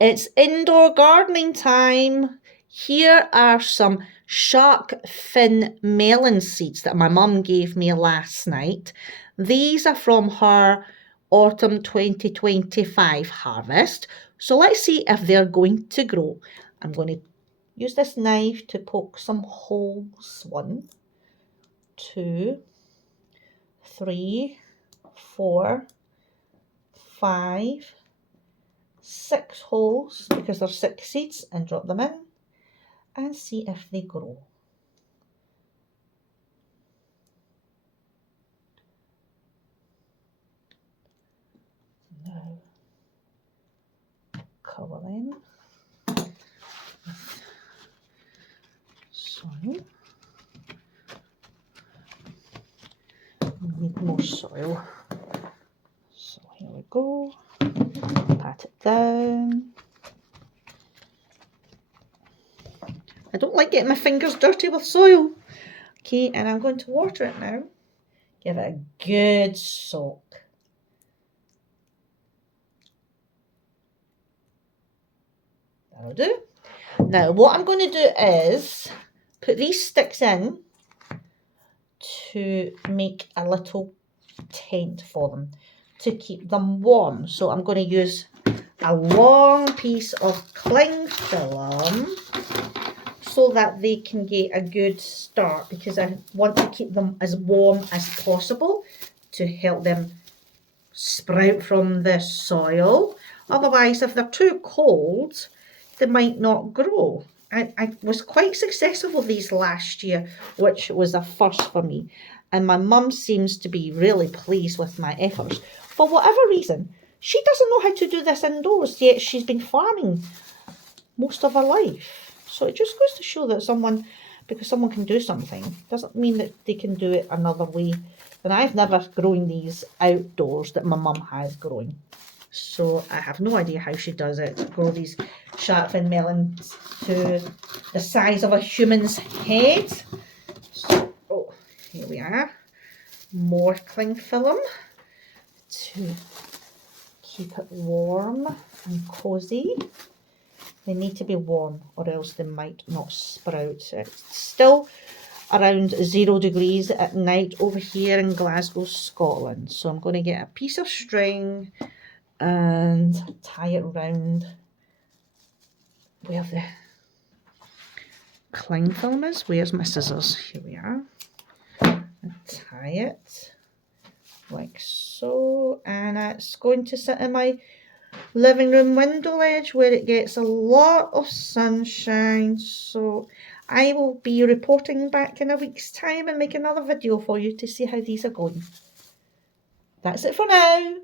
It's indoor gardening time. Here are some Shark Fin Melon seeds that my mum gave me last night. These are from her autumn 2025 harvest. So let's see if they're going to grow. I'm going to use this knife to poke some holes. 1, 2, 3, 4, 5, 6 holes because there's 6 seeds, and drop them in and see if they grow. Now cover them with soil. We need more soil. So here we go. Pat it down. I don't like getting my fingers dirty with soil. Okay, and I'm going to water it now. Give it a good soak. That'll do. Now what I'm going to do is put these sticks in to make a little tent for them to keep them warm. So I'm going to use a long piece of cling film so that they can get a good start, because I want to keep them as warm as possible to help them sprout from the soil. Otherwise, if they're too cold, they might not grow. I was quite successful with these last year, which was a first for me. And my mum seems to be really pleased with my efforts. For whatever reason, she doesn't know how to do this indoors, yet she's been farming most of her life. So it just goes to show that because someone can do something, doesn't mean that they can do it another way. And I've never grown these outdoors that my mum has grown. So I have no idea how she does it. Grow these shark fin melons to the size of a human's head. So, oh, here we are. More cling film to keep it warm and cosy. They need to be warm or else they might not sprout. It's still around 0 degrees at night over here in Glasgow, Scotland. So I'm going to get a piece of string and tie it round where the cling film is. Where's my scissors? Here we are. And tie it like so, and it's going to sit in my living room window ledge where it gets a lot of sunshine. So I will be reporting back in a week's time and make another video for you to see how these are going. That's it for now.